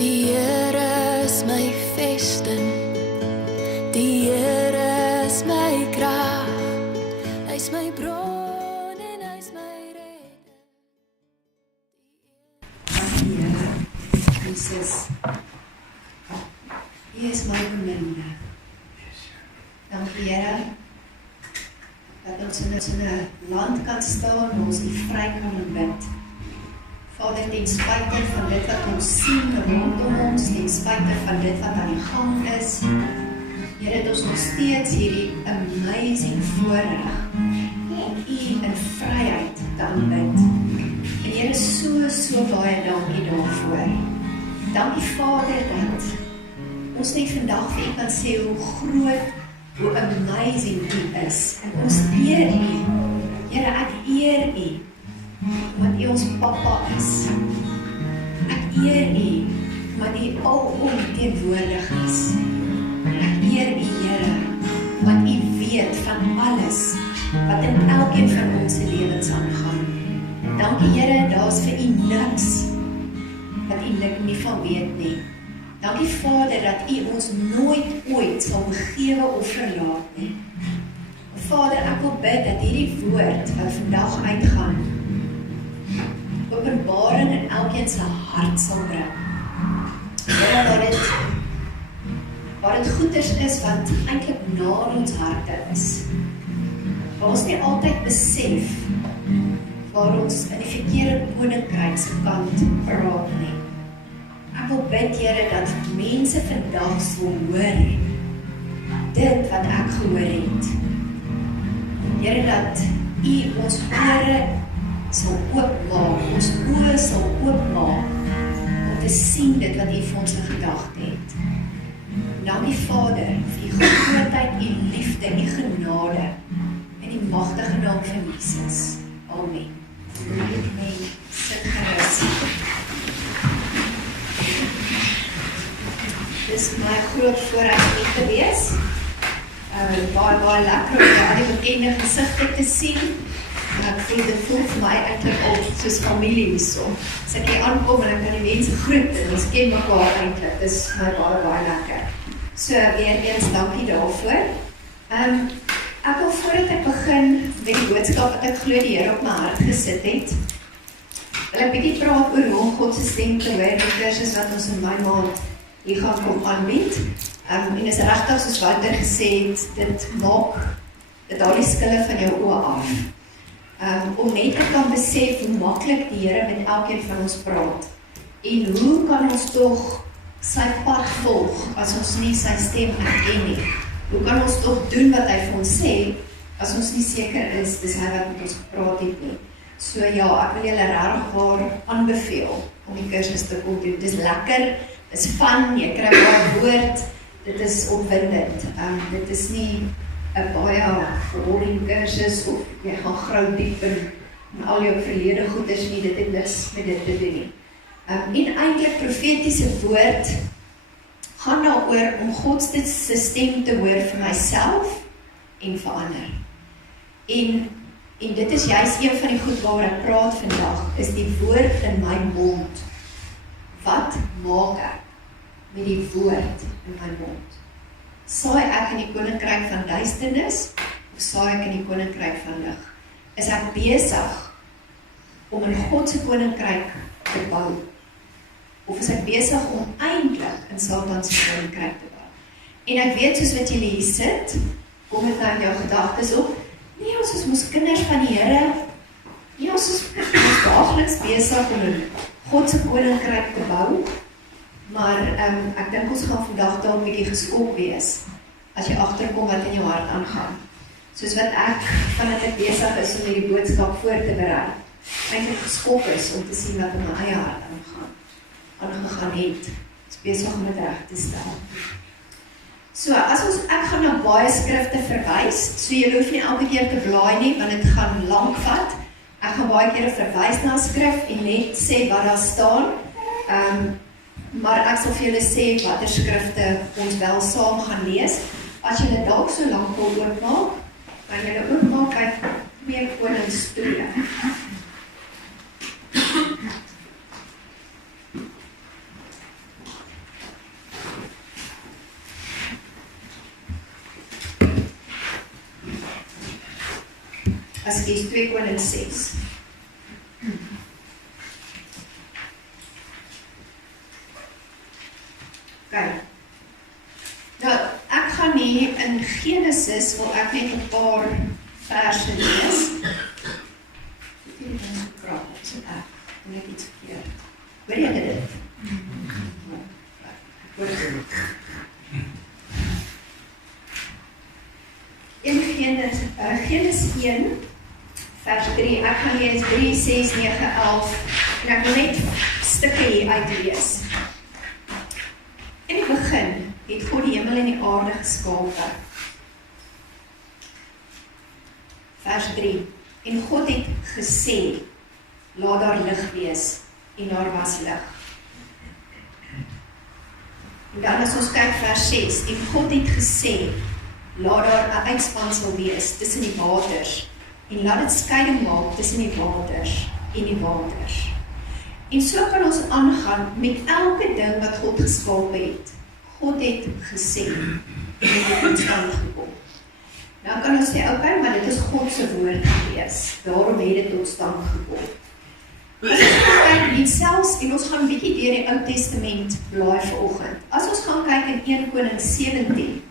Die Here is my vesting, die Here is my krag, hy is my bron en hy is my redder. Dankie Here, Jesus, U is my beminde. Dankie Here, dat ons in 'n land kan staan, waar ons U vry kan aanbid. Vader, ten spyte van dit wat ons sien rondom ons, ten spyte van dit wat aan die gang is, Here, het ons nog steeds hierdie amazing voorreg om U in vryheid te aanbid. En Here, so baie dankie daarvoor. Dankie Vader, dat ons net vandag vir U kan sê hoe groot, hoe amazing U is. En ons eer U. Here, ek eer U. Want U ons Papa is. Ek eer U, want U alomteenwoordig is. Ek eer U, Here, want U weet van alles wat in elkeen van ons se lewens aangaan. Dankie Here, daar's vir U niks wat U nie van weet nie. Dankie Vader, dat U ons nooit ooit sal begewe of verlaat nie. Vader, ek wil bid dat hierdie woord wat vandag uitgaan, openbaring in elkeen se hart sal bring. Here, waar dit goeders is wat eintlik na ons harte is. Waar ons nie altyd besef waar ons in die verkeerde koninkryk se kant praat nie. Ek wil bid, Here, dat mense vandag sal hoor dit wat ek gehoor het. Here, dat U ons ore sal oopmaak, ons oë sal oopmaak om te sien dit wat U vir ons in gedagte het. Dankie Vader vir U grootheid, U liefde, U genade in die magtige naam van Jesus. Amen. Amen. Sit gerus. Dis my groot voorreg om hier te wees. Baie lekker om al die bekende gesigte te sien. Ek voel dit voel vir my eintlik al soos familie hierso. As ek hier aankom en ek kan die mense groet en ons ken mekaar eintlik. Dis my baie lekker. So weer eens dankie daarvoor. Ek wil voordat ek begin met die boodskap wat ek glo die Here op my hart gesit het, wil ek bietjie praat oor hoe om God se stem te hoor in die kursus wat ons in my maand hier gaan kom aanbied. En is regtig soos Wouter gesê het, dit maak al die skille van jou oë af. Om net te kan besef hoe maklik die Here met elkeen van ons praat. En hoe kan ons tog sy pad volg as ons nie sy stem herken nie? Hoe kan ons tog doen wat hy vir ons sê as ons nie seker is dis hy wat met ons gepraat het nie? So ja, ek wil julle regtig waar aanbeveel om die kursus te kom doen. Dis lekker, dis fun, jy kry baie woord, dit is opwindend. Dit is nie 'n baie boring kursus of jy gaan grou diep in al jou verlede goeders nie, dit het niks met dit te doen nie. En eintlik profetiese woord gaan daaroor om God se stem te hoor vir myself en vir ander. En dit is juist een van die goed waar ek praat vandag, is die woord in my mond. Wat maak ek met die woord in my mond? Saai ek in die koninkryk van duisternis, of saai ek in die koninkryk van lig? Is ek besig om in God se koninkryk te bou? Of is ek besig om eintlik in Satan se koninkryk te bou? En ek weet, soos wat julle hier sit, kom dit nou in jou gedagtes op, nee, ons is mos kinders van die Here, nee, ons is daagliks besig om in God se koninkryk te bou, maar ek dink ons gaan vandag daar 'n bietjie geskok wees, as jy agterkom wat in jou hart aangaan. Soos wat ek, vandat ek besig is om hierdie boodskap voor te berei, eintlik geskok is om te sien wat in my eie hart aangegaan het. Ek is besig om dit reg te stel. So, ek gaan na baie skrifte verwys, so jy hoef nie elke keer te blaai nie, want dit gaan lank vat. Ek gaan baie keer verwys na skrif en net sê wat daar staan. Maar ek sal vir julle sê watter skrifte ons wel saam gaan lees. As julle dalk so lank wil oopmaak, kan julle oopmaak by 2 Konings 2. Ekskuus, 2 Konings 6. Kyk. Nou, ek gaan nie in Genesis, wil ek net 'n paar verse lees. Ek weet nie wat ek praat, en ek iets verkeerd. Hoor jy dit? In Genesis 1, vers 3, ek gaan lees 3, 6, 9, 11, en ek wil net stukke hier uitlees. In die begin het God die hemel en die aarde geskape. Vers 3, en God het gesê, laat daar lig wees, en daar was lig. En dan as ons kyk vers 6, en God het gesê, laat daar 'n uitspansel wees tussen die waters, en laat dit skeiding maak tussen die waters en die waters. En so kan ons aangaan met elke ding wat God geskaap het. God het gesê, en dit het stand gekom. Nou kan ons sê, okay, maar dit is God se woord gewees, daarom het dit tot stand gekom. As ons gaan kyk net selfs, en ons gaan 'n bietjie deur die Ou Testament blaai vanoggend. As ons gaan kyk in 1 Konings 17,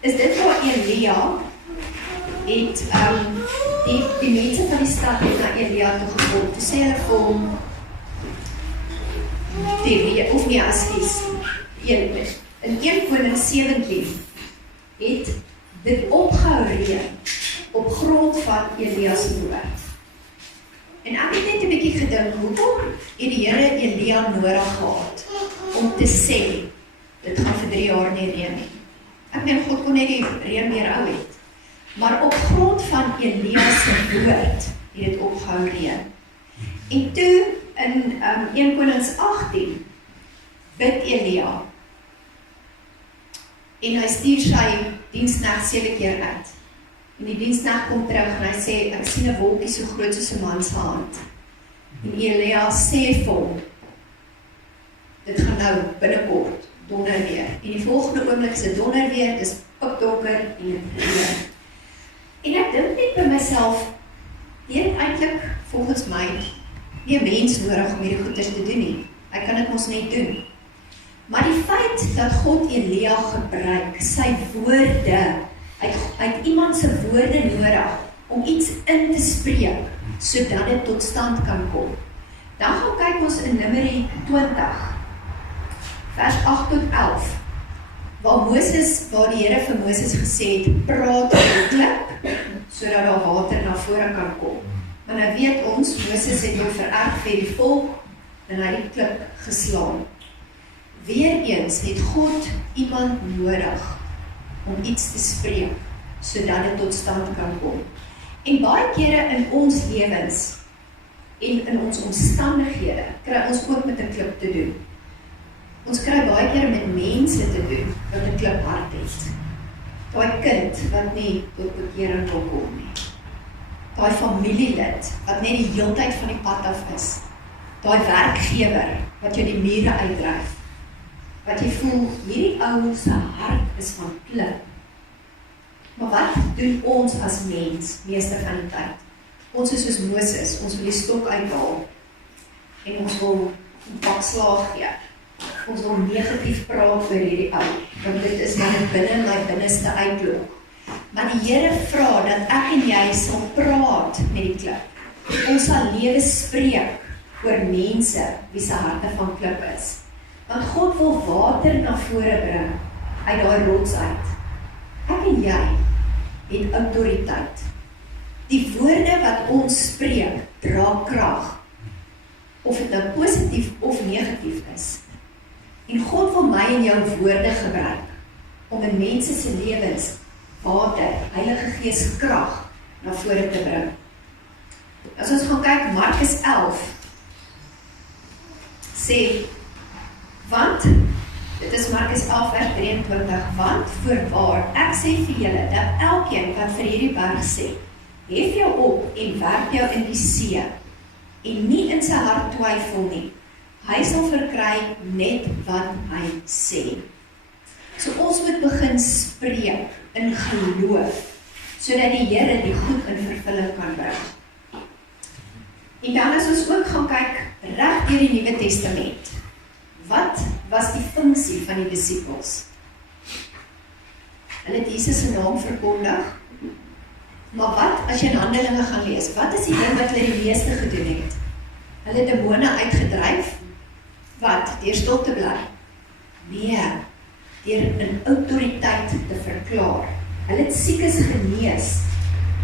is dit waar Elia het, die mense van die stad het na Elia toe gekom, toe sê hulle vir hom, in 1 Konings 17 het dit opgehou reën op grond van Elias woord. En ek het net 'n bietjie gedink, hoekom het die Here Elia nodig gehad om te sê, dit gaan vir 3 jaar nie reën nie. Ek meen, God kon net die reën weer hou het. Maar op grond van Elias se woord het dit opgehou reën. En toe in 1 Konings 18 bid Elia en hy stuur sy diensknegt 7 keer uit. En die diensknegt kom terug en hy sê, ek sien 'n wolkie so groot soos 'n man se hand. En Elia sê vir hom, dit gaan nou binnekort donder weer. En die volgende oomblik is dit donder weer, dis pikdonker en dit reën. En ek dink net by myself, jy het eintlik volgens my nie 'n mens nodig om hierdie goeders te doen nie. Hy kan dit mos net doen. Maar die feit dat God Elia gebruik, sy woorde, hy het iemand se woorde nodig om iets in te spreek, sodat dit tot stand kan kom. Dan gaan kyk ons in Numeri 20, vers 8 tot 11, waar die Here vir Moses gesê het, praat op die klip, sodat daar water na vore kan kom. Maar nou weet ons, Moses het hom vererg vir die volk, en hy het die klip geslaan. Weereens het God iemand nodig om iets te spreek, sodat dit tot stand kan kom. En baie kere in ons lewens en in ons omstandighede kry ons ook met 'n klip te doen. Ons kry baie kere met mense te doen wat 'n klip hart het. Daai kind wat nie tot bekering wil kom nie. Daai familielid wat net die heeltyd van die pad af is. Daai werkgewer wat jou die mure uitdryf. Wat jy voel, hierdie ou se hart is van klip. Maar wat doen ons as mens meeste van die tyd? Ons is soos Moses, ons wil die stok uithaal en ons wil bakslaag gee. Ons wil negatief praat oor hierdie ou, want dit is wat dit binne my binneste uitloop. Maar die Here vra dat ek en jy sal praat met die klip. Ons sal lewe spreek oor mense wie se harte van klip is. Want God wil water na vore bring uit daai rots uit. Ek en jy het autoriteit. Die woorde wat ons spreek, dra krag. Of dit nou positief of negatief is. En God wil my en jou woorde gebruik om in mense se lewens water, Heilige Gees krag na vore te bring. As ons gaan kyk, Markus 11 sê, want, dit is Markus 11 vers 23, want voorwaar, ek sê vir julle, dat elkeen wat vir hierdie berg sê, hef jou op en werp jou in die see, en nie in sy hart twyfel nie, hy sal verkry net wat hy sê. So ons moet begin spreek in geloof, sodat die Here die goed in vervulling kan bring. En dan as ons ook gaan kyk reg deur die Nuwe Testament, wat was die funksie van die disippels? Hulle het Jesus se naam verkondig, maar wat as jy in Handelinge gaan lees, wat is die ding wat hulle die meeste gedoen het? Hulle het demone uitgedryf, wat? Deur stil te bly? Nee, deur in autoriteit te verklaar. Hulle het siekes genees,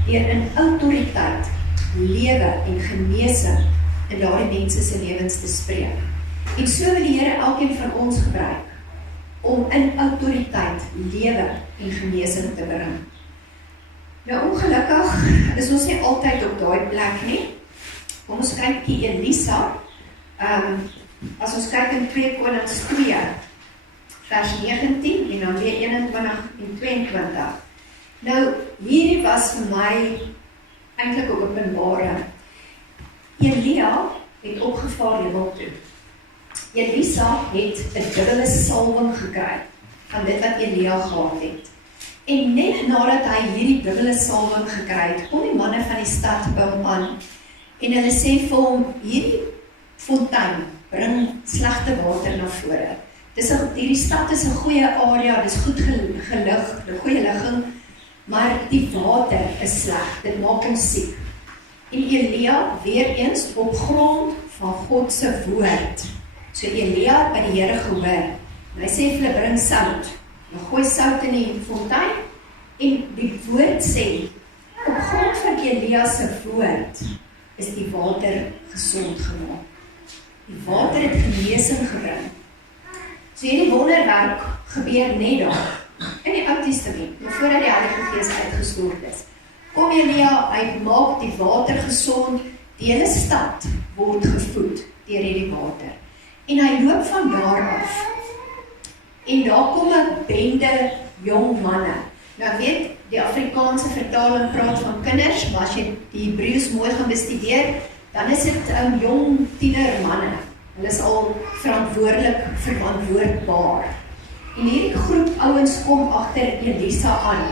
deur in autoriteit lewe en genesing in daardie mense se lewens te spreek. En so wil die Here elkeen van ons gebruik om in autoriteit lewe en genesing te bring. Nou ongelukkig is ons nie altyd op daai plek nie. Kom ons kyk die Elisa. As ons kyk in 2 Konings 2 vers 19 en dan weer 21 en 22. Nou hierdie was vir my eintlik 'n openbaring. Elia het opgevaar hemel toe. Elisa het 'n dubbele salwing gekry van dit wat Elia gehad het. En net nadat hy hierdie dubbele salwing gekry het, kom die manne van die stad by hom aan en hulle sê vir hom, hierdie fontein bring slegte water na vore. Hierdie stad is 'n goeie area, dis goed gelig, 'n goeie ligging, maar die water is sleg, dit maak ons siek. En Elia, weer eens op grond van God se woord. So Elia het by die Here gehoor, en hy sê vir hulle, bring sout. Hulle gooi sout in die fontein, en die woord sê, op grond van Elia se woord, is die water gesond gemaak. Die water het genesing gebring. So hierdie wonderwerk gebeur net daar, in die Ou Testament, voordat die Heilige Gees uitgestort is. Kom Elia, hy maak die water gesond, die hele stad word gevoed deur hierdie water. En hy loop van daar af. En daar kom 'n bende jong manne. Nou ek weet, die Afrikaanse vertaling praat van kinders, maar as jy die Hebreëus mooi gaan bestudeer, dan is dit jong tienermanne. Hulle is al verantwoordbaar. En hierdie groep ouens kom agter Elisa aan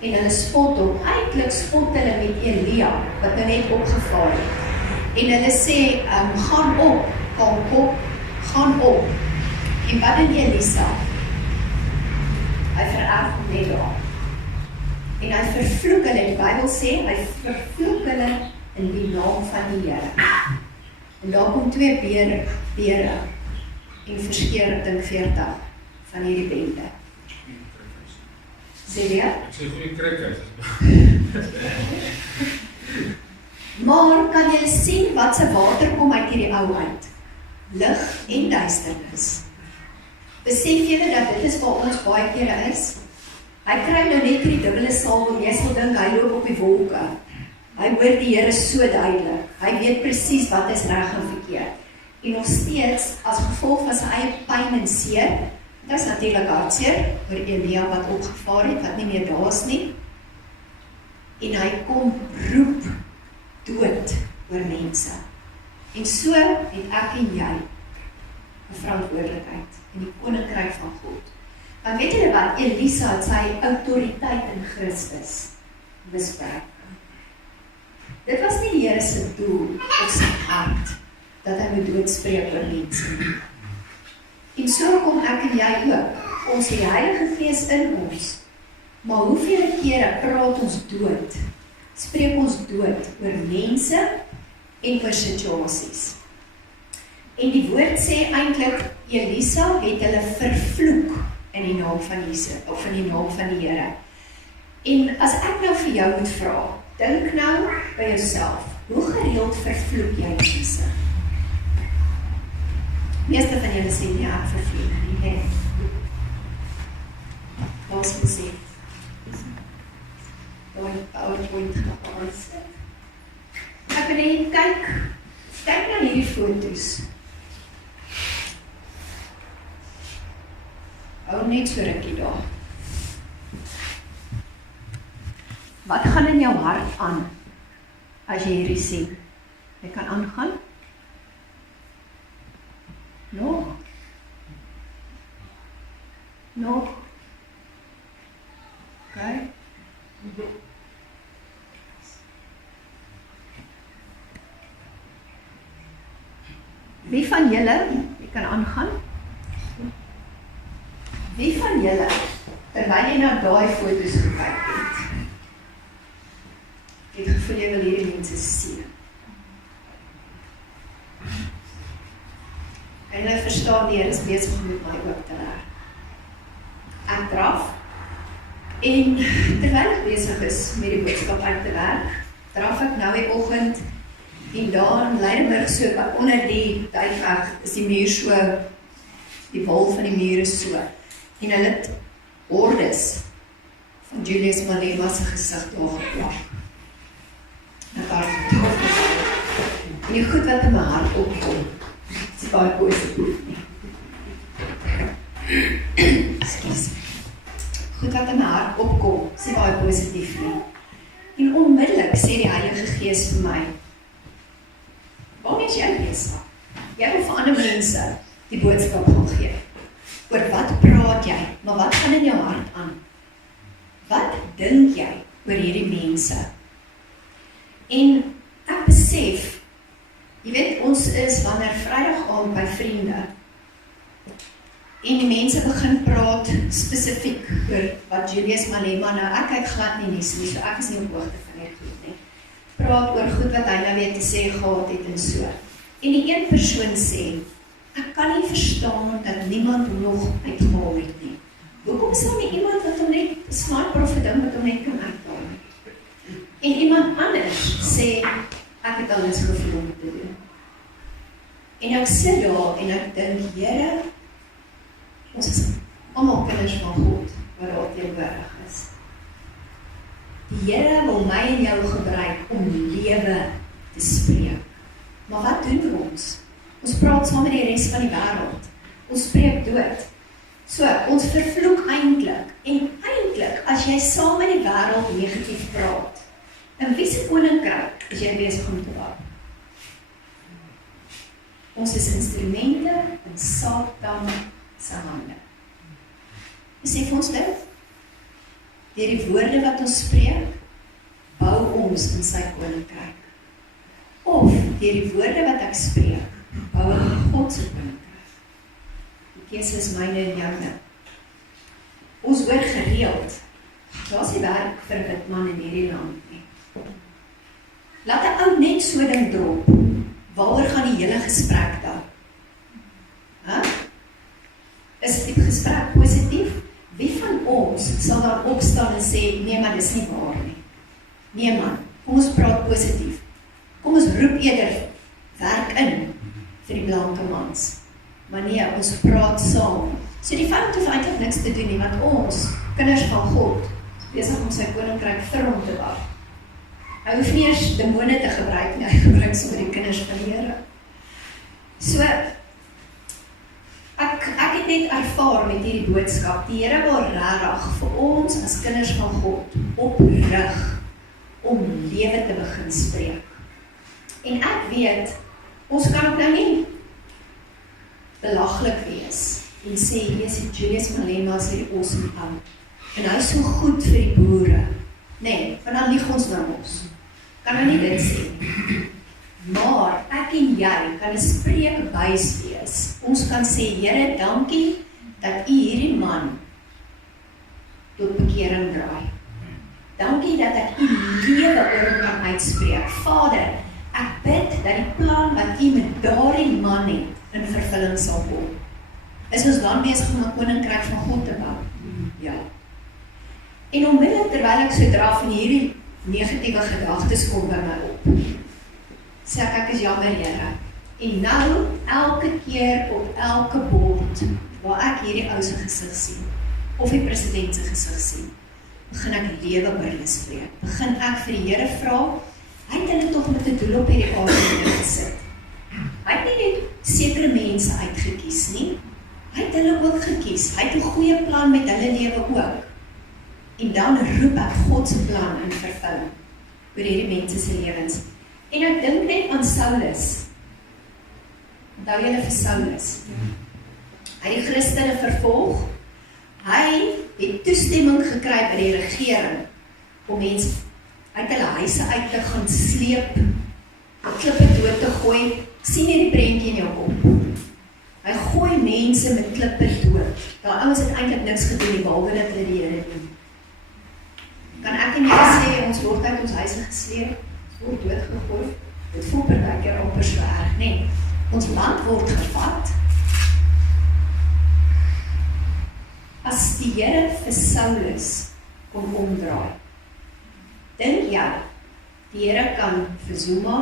en hulle spot hom. Eintlik spot hulle met Elia wat hulle net opgevaar het. En hulle sê, gaan op, gaan op. En wat doen Elisa? Hy vererg hom net daar. En hy vervloek hulle, die Bybel sê, hy vervloek hulle in die naam van die Here. En daar kom 2 bere en verskeur, ek dink 40 van hierdie bende. Sê weer? Ek sê goeie krikhuis. Maar kan jy sien wat se water kom uit hierdie ou uit? Lig en duisternis. Besef julle dat dit is waar ons baie kere is? Hy kry nou net hierdie dubbele salwing, jy sal dink hy loop op die wolke. Hy hoor die Here so duidelik. Hy weet presies wat is reg en verkeerd. En nog steeds, as gevolg van sy eie pyn en seer, dit is natuurlik hartseer, oor Elia wat opgevaar het, wat nie meer daar is nie. En hy kom roep dood oor mense. En so het ek en jy 'n verantwoordelikheid in die koninkryk van God. Want weet julle wat, Elisa het sy autoriteit in Christus misbruik. Dit was nie die Here se doel of sy hart, dat hy moet doodspreek oor mense. En so kom ek en jy ook, ons het die Heilige Gees in ons, maar hoeveel kere praat ons dood, spreek ons dood oor mense en oor situasies. En die woord sê eintlik, Elisa het hulle vervloek in die naam van Jesus, of in die naam van die Here. En as ek nou vir jou moet vra, dink nou by jouself, hoe gereeld vervloek jy mense? Meeste van julle sê, ja, ek vervloek nie, nee. Laat ons sê, PowerPoint gaan sit. Ek wil net kyk na hierdie foto's. Hou net so rukkie daar. Wat gaan in jou hart aan as jy hierdie sien? Jy kan aangaan? Nog? Nog? Okay. Wie van julle, jy kan aangaan, wie van julle, terwyl jy na daai foto's gekyk het gevoel jy wil hierdie mense sien? En jy verstaan die Here is besig om met my ook te werk. Ek draf, en terwyl ek besig is met die boodskap uit te werk, draf ek nou die oggend, en daar in Lewe so, onder die duikveg is die muur so, die wal van die muur is so, en hulle het hordes van Julius Malema se gesig daar geplak. En daar en die goed wat in my hart opkom, is baie positief nie. Excuse. Goed wat in my hart opkom, is baie positief nie. En onmiddellik sê die Heilige Gees vir my, waarmee is jy besig? Jy wil vir ander mense die boodskap gaan gee. Oor wat praat jy, maar wat gaan in jou hart aan? Wat dink jy oor hierdie mense? En ek besef, jy weet, ons is wanneer Vrydag aand by vriende, en die mense begin praat spesifiek oor wat Julius Malema, nou ek kyk glad nie nuus nie, so ek is nie op hoogte van die goed nie. Praat oor goed wat hy nou weer te sê gehad het en so. En die een persoon sê, ek kan nie verstaan dat niemand nog uitgehaal het nie. Hoekom sal nie iemand wat hom net, sniper of 'n ding wat hom net kan uithaal nie? En iemand anders sê, ek het alles gevoel om te doen. En ek sit daar en ek dink, Here, ons is almal kinders van God, wat daar teenwoordig is. Die Here wil my en jou gebruik om lewe te spreek. Maar wat doen ons? Ons praat saam met die res van die wêreld. Ons spreek dood. So, ons vervloek eintlik. En eintlik, as jy saam met die wêreld negatief praat, in wie se koninkryk is jy besig om te bou? Ons is instrumente in Satan se hande. Besef ons dit? Deur die woorde wat ons spreek, bou ons in sy koninkryk. Of deur die woorde wat ek spreek, bou ek in God se koninkryk. Die keuse is myne en joune. Ons hoor gereeld, daar is die werk vir 'n wit man in hierdie land nie. Laat 'n ou net so ding drop, waaroor gaan die hele gesprek dan? Is die gesprek positief? Wie van ons sal dan opstaan en sê, nee, maar dis nie waar nie. Nee man, kom ons praat positief. Kom ons roep eerder werk in vir die blanke mans. Maar nee, ons praat saam. So die fout hoef eintlik niks te doen nie, want ons, kinders van God, besig om sy koninkryk vir hom te bou. Hy hoef nie eers demone te gebruik nie, hy gebruik sommer die kinders van die Here. So, ek het net ervaar met hierdie boodskap, die Here wil regtig vir ons as kinders van God oprig om lewe te begin spreek. En ek weet, ons kan ook nou nie belaglik wees en sê, Julius Malema is hierdie awesome ou, en hy is so goed vir die boere. Nee, want dan lieg ons nou ons. Kan nou nie dit sê. Maar ek en jy kan 'n spreekbuis wees. Ons kan sê, Here, dankie dat U hierdie man tot bekering draai. Dankie dat ek U lewe oor hom kan uitspreek. Vader, ek bid dat die plan wat U met daardie man het in vervulling sal kom. Is ons dan besig om 'n koninkryk van God te bou? Ja. En onmiddellik terwyl ek so draf en hierdie negatiewe gedagtes kom by my op, sê ek is jammer, Here. En nou, elke keer op elke bord, waar ek hierdie ou se gesig sien, of die president se gesig sien, begin ek lewe oor hulle spreek. Begin ek vir die Here vra, hy het hulle tog met 'n doel op hierdie aarde gesit. Hy het nie net sekere mense uitgekies nie, hy het hulle ook gekies. Hy het 'n goeie plan met hulle lewe ook. En dan roep ek God se plan in vervulling oor hierdie mense se lewens. En ek dink net aan Saulus. Onthou julle vir Saulus? Hy het die Christene vervolg. Hy het toestemming gekry by die regering om mense uit hulle huise uit te gaan sleep klippe dood te gooi. Ek sien nie die prentjie in jou kop. Hy gooi mense met klippe dood. Daai ouens het eintlik niks gedoen nie, behalwe dat hulle die Here dien. Kan ek en jy sê, ons word uit ons huise gesleep, ons word doodgegooi, dit voel partykeer amper so erg, nee. Ons land word gevat. As die Here vir Saulus kon omdraai, dink jy, die Here kan vir Zuma,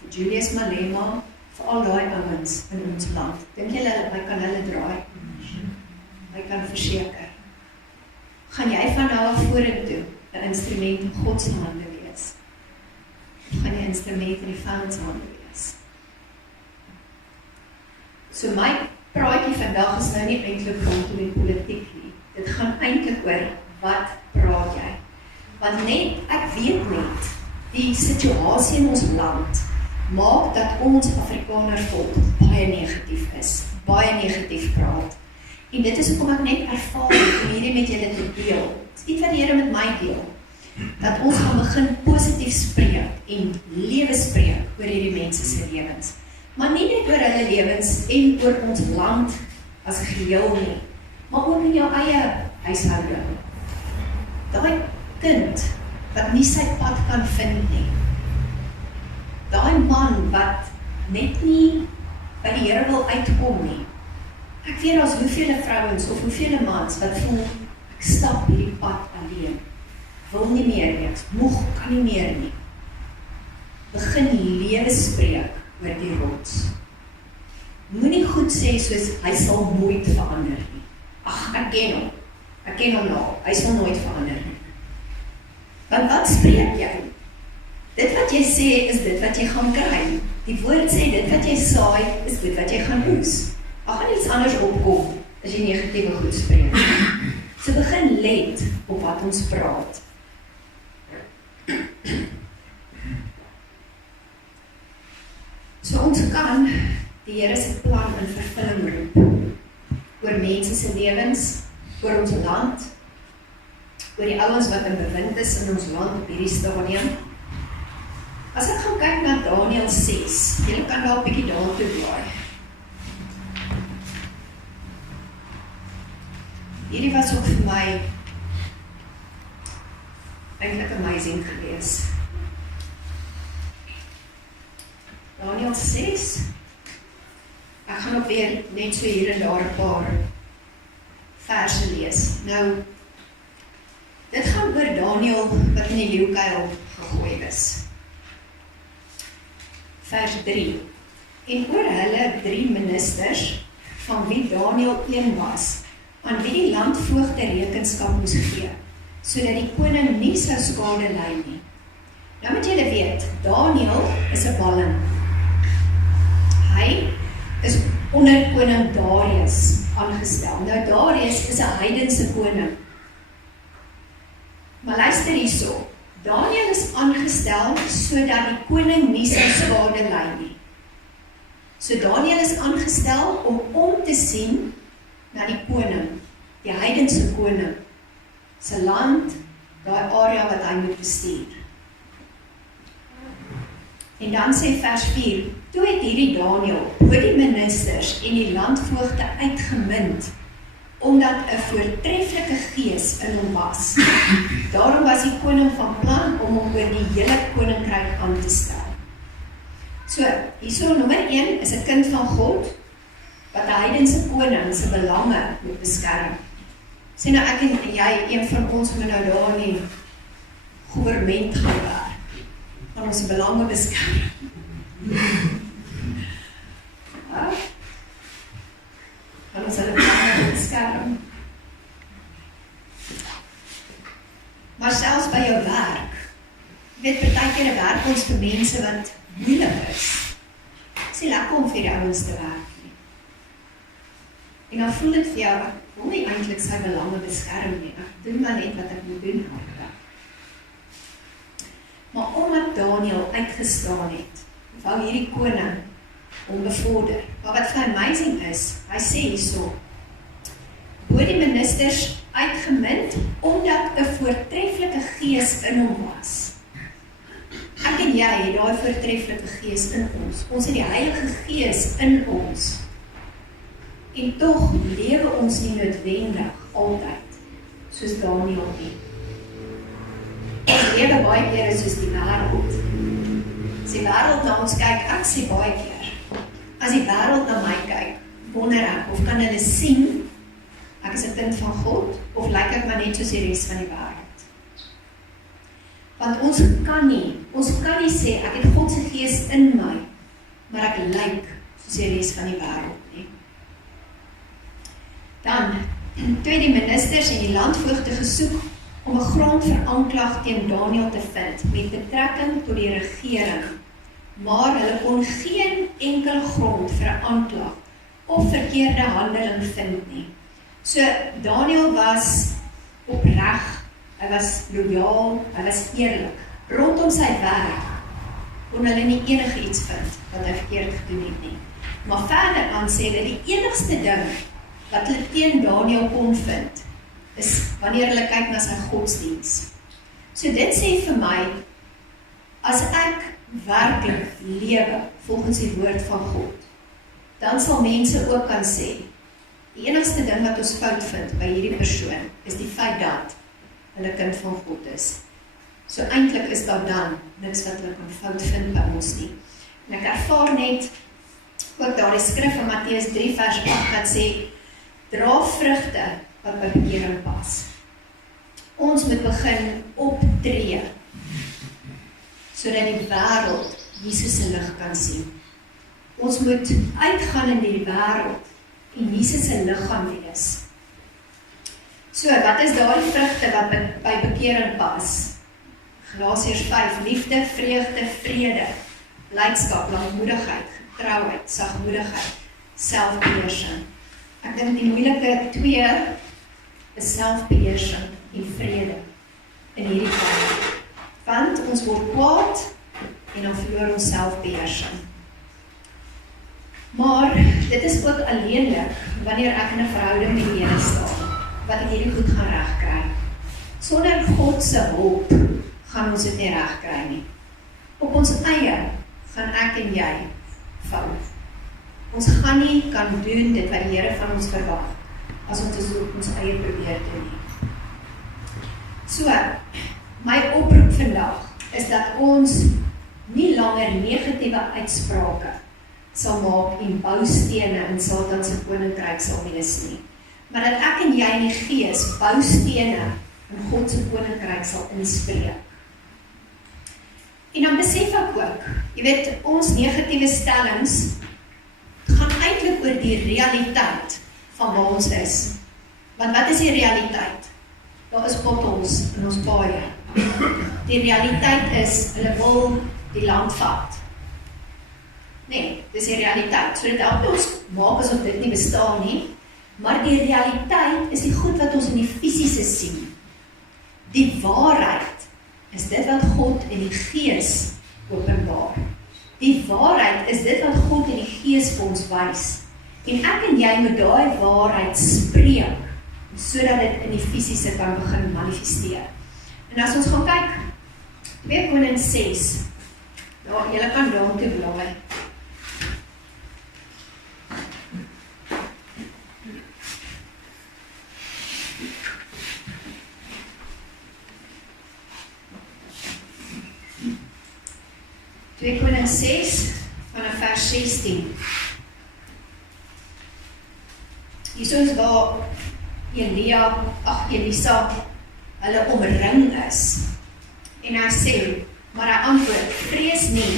vir Julius Malema, vir al daai ouens in ons land, dink jy hy kan hulle draai? Hy kan verseker. Gaan jy van nou af vorentoe 'n instrument in God se hande wees? Of gaan jy 'n instrument in die vyand se hande wees? So my praatjie vandag is nou nie eintlik rondom die politiek nie. Dit gaan eintlik oor wat praat jy? Want net, ek weet net, die situasie in ons land maak dat ons Afrikaner volk baie negatief is, baie negatief praat. En dit is hoekom ek net ervaar om hierdie met julle te deel. Dit is iets wat die Here met my deel. Dat ons gaan begin positief spreek en lewe spreek oor hierdie mense se lewens. Maar nie net oor hulle lewens en oor ons land as geheel nie, maar ook in jou eie huishouding. Daai kind wat nie sy pad kan vind nie. Daai man wat net nie by die Here wil uitkom nie. Ek weet daar's hoeveel vrouens of hoeveel mans wat voel, ek stap hierdie pad alleen. Wil nie meer nie, moeg, kan nie meer nie. Begin lewe spreek oor die rots. Moenie goed sê soos, hy sal nooit verander nie. Ag, ek ken hom nou, hy sal nooit verander nie. Want wat spreek jy? Dit wat jy sê, is dit wat jy gaan kry. Die woord sê, dit wat jy saai, is dit wat jy gaan oes. Gaan iets anders opkom, as jy negatiewe goed spreek. So begin let op wat ons praat. So ons kan die Here se plan in vervulling roep, oor mense se lewens, oor ons land, oor die ouens wat in bewind is in ons land op hierdie stadium. As ek gaan kyk na Daniël 6, julle kan daar 'n bietjie daartoe blaai. Hierdie was ook vir my eintlik amazing gewees. Daniël 6. Ek gaan ook weer net so hier en daar 'n paar verse lees. Nou, dit gaan oor Daniël wat in die leeukuil gegooi is. Vers 3. En oor hulle 3 ministers, van wie Daniël een was, aan wie die landvoogde rekenskap moes gee, sodat die koning nie sou skade ly nie. Nou moet julle weet, Daniël is 'n balling. Hy is onder koning Darius aangestel. Nou Darius is 'n heidense koning. Maar luister hierso, Daniël is aangestel sodat die koning nie sou skade ly nie. So Daniël is aangestel om te sien na die koning, die heidense koning, se land, daai area wat hy moet bestuur. En dan sê vers 4, toe het hierdie Daniël bo die ministers en die landvoogde uitgemind, omdat 'n voortreffelike gees in hom was. Daarom was die koning van plan om hom oor die hele koninkryk aan te stel. So, hierso nommer 1 is 'n kind van God, wat die heidense koning se belange moet beskerm. Sê nou ek en jy, een van ons moet nou daar in die governement gaan werk, van ons belange beskerm. Van ons hulle belange beskerm. Maar selfs by jou werk, jy weet, partykeer werk ons vir mense wat moeilik is. Dit is nie lekker om vir die ouens te werk. En dan voel dit vir jou, ek wil nie eintlik sy belange beskerm nie, ek doen maar net wat ek moet doen. Maar omdat Daniël uitgestaan het, wou hierdie koning hom bevorder. Maar wat vir amazing is, hy sê hierso, bo die ministers uitgemind, omdat 'n voortreffelike gees in hom was. Ek en en jy het daai voortreffelike gees in ons. Ons het die Heilige Gees in ons. En tog lewe ons nie noodwendig altyd soos Daniel nie. Ons lewe baie keer soos die wêreld. As die wêreld na ons kyk, ek sê baie keer, as die wêreld na my kyk, wonder ek, of kan hulle sien, ek is 'n kind van God, of lyk ek maar net soos die res van die wêreld. Want ons kan nie sê, ek het God se gees in my, maar ek lyk soos die res van die wêreld nie. Dan, toe die ministers en die landvoogde gesoek om 'n grond vir aanklag teen Daniel te vind met betrekking tot die regering, maar hulle kon geen enkele grond vir 'n aanklag of verkeerde handeling vind nie. So Daniel was opreg, hy was loyaal, hy was eerlik. Rondom sy werk kon hulle nie enige iets vind wat hy verkeerd gedoen het nie. Maar verder aan sê hulle die enigste ding wat hulle teen Daniel kon vind, is wanneer hulle kyk na sy godsdiens. So dit sê vir my, as ek werklik lewe volgens die woord van God, dan sal mense ook kan sê, die enigste ding wat ons fout vind by hierdie persoon, is die feit dat hulle kind van God is. So eintlik is daar dan niks wat hulle kan fout vind by ons nie. En ek ervaar net, ook daar die skrif in Matteus 3 vers 8, wat sê, dra vrugte wat by bekering pas. Ons moet begin optree, sodat die wêreld Jesus se lig kan sien. Ons moet uitgaan in die wêreld en Jesus se liggaam wees. So, wat is daardie vrugte wat by bekering pas? Galasiërs 5, liefde, vreugde, vrede, blydskap, lankmoedigheid, getrouheid, sagmoedigheid, selfbeheersing. Ek dink die moeilike twee is selfbeheersing en vrede in hierdie tyd. Want ons word kwaad en dan verloor ons selfbeheersing. Maar dit is ook alleenlik wanneer ek in 'n verhouding met die Here staan, wat ek hierdie goed gaan regkry. Sonder God se hulp gaan ons dit nie regkry nie. Op ons eie gaan ek en jy fout. Ons gaan nie kan doen dit wat die Here van ons verwag, as ons dit op ons eie probeer doen nie. So, my oproep vandag is dat ons nie langer negatiewe uitsprake sal maak en boustene in Satan se koninkryk sal wees nie. Maar dat ek en jy in die gees boustene in God se koninkryk sal inspreek. En dan besef ek ook, jy weet, ons negatiewe stellings gaan eintlik oor die realiteit van waar ons is. Want wat is die realiteit? Daar is potholes in ons paaie. Die realiteit is, hulle wil die land vat. Nee, dis die realiteit. So dit help ons maak asof dit nie bestaan nie, maar die realiteit is die goed wat ons in die fisiese sien. Die waarheid is dit wat God in die gees openbaar. Die waarheid is dit wat God in die gees vir ons wys. En ek en jy moet daai waarheid spreek, sodat dit in die fisiese kan begin manifesteer. En as ons gaan kyk, 2 Konings 6, julle kan daartoe blaai. Twee Konings 6, vanaf vers 16. Hier is waar Elisa, hulle omring is. En hy sê, maar hy antwoord, vrees nie,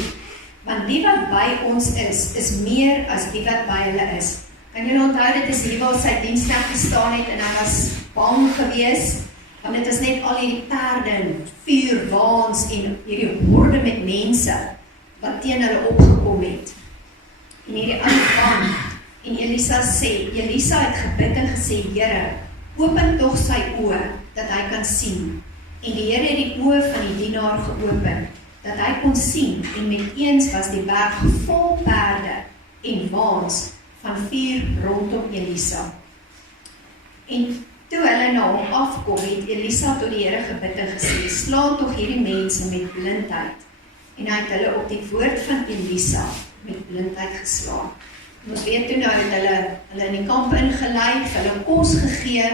want die wat by ons is meer as die wat by hulle is. Kan julle onthou, dit is hier waar sy diensknegt gestaan het, en hy was bang gewees, want dit is net al hierdie perde, en vuur, waans, en hierdie horde met mense, wat teen hulle opgekom het. En hierdie aanvang, en Elisa het gebid en gesê, Here, open tog sy oë, dat hy kan sien. En die Here het die oë van die dienaar geopen, dat hy kon sien, en met eens was die berg vol perde en waans van vuur rondom Elisa. En toe hulle na hom afkom, het Elisa tot die Here gebid en gesê, slaan tog hierdie mense met blindheid en hy het hulle op die woord van Elisa met blindheid geslaan. En ons weet toe nou het hulle in die kamp ingelei, vir hulle kos gegee,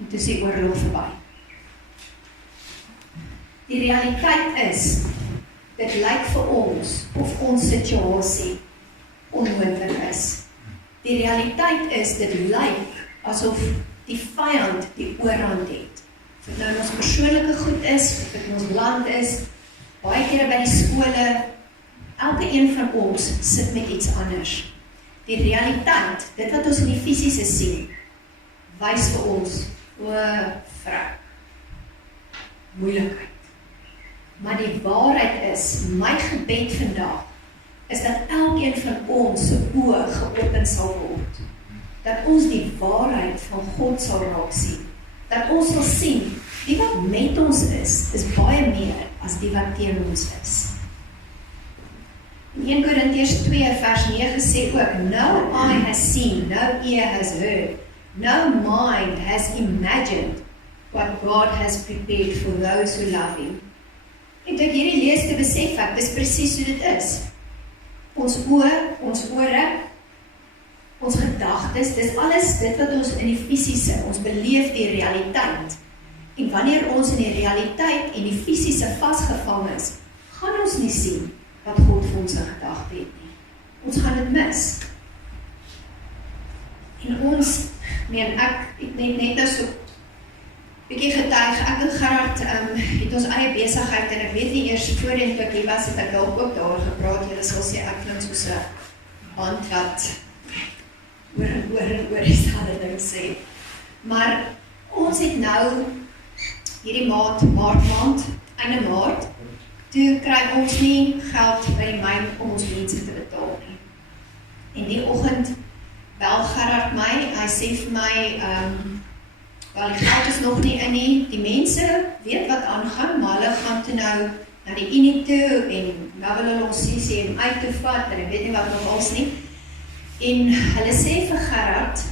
en toe is die oorlog verby. Die realiteit is, dit lyk vir ons, of ons situasie onmoontlik is. Die realiteit is, dit lyk asof die vyand die oorhand het. Of dit nou in ons persoonlike goed is, of dit in ons land is, baie kere by die skole, elke een van ons sit met iets anders. Die realiteit, dit wat ons in die fisiese sien, wys vir ons, vrou, moeilikheid. Maar die waarheid is, my gebed vandag, is dat elkeen van ons se oë geopen sal word. Dat ons die waarheid van God sal raak sien. Dat ons sal sien, die wat met ons is baie meer as die wat teen ons is. In 1 Korintiërs 2 vers 9 sê ook, no eye has seen, no ear has heard, no mind has imagined what God has prepared for those who love him. En toe ek hierdie lees te besef ek, dis presies hoe dit is. Ons oë, ons ore, ons gedagtes, dis alles dit wat ons in die fisiese, ons beleef die realiteit. En wanneer ons in die realiteit en die fisiese vasgevang is, gaan ons nie sien wat God vir ons in gedagte het nie. Ons gaan dit mis. En ons, ek net nou so bietjie getuig, ek en Gerard het ons eie besigheid en ek weet nie eers voorheen toe ek hier was, het ek dalk ook daar gepraat, julle sal sê ek klink soos 'n band wat oor en oor dieselfde ding sê. Maar ons het nou hierdie maand, einde maart, toe kry ons nie geld by die myn om ons mense te betaal nie. En die oggend bel Gerard my, hy sê vir my, wel die geld is nog nie in nie, die mense weet wat aangaan, maar hulle gaan toe nou na die Unie toe, en nou wil hulle ons CCM uit te vat, en ek weet nie wat nog als nie. En hulle sê vir Gerard,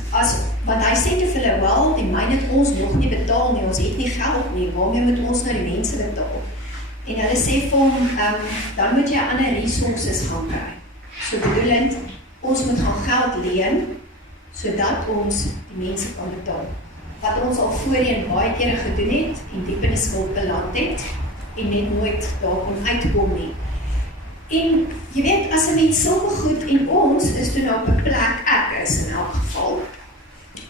want hy sê toe vir hulle, wel, die myn het ons nog nie betaal nie, ons het nie geld nie, waarmee moet ons nou die mense betaal? En hulle sê vir hom, dan moet jy ander resources gaan kry. So bedoelend, ons moet gaan geld leen, sodat ons die mense kan betaal. Wat ons al voorheen baie kere gedoen het, en diep in die skuld beland het, en net nooit daar kon uitkom nie. En jy weet, as 'n mens sulke goed, en ons is toen op 'n plek, ek is in elk geval,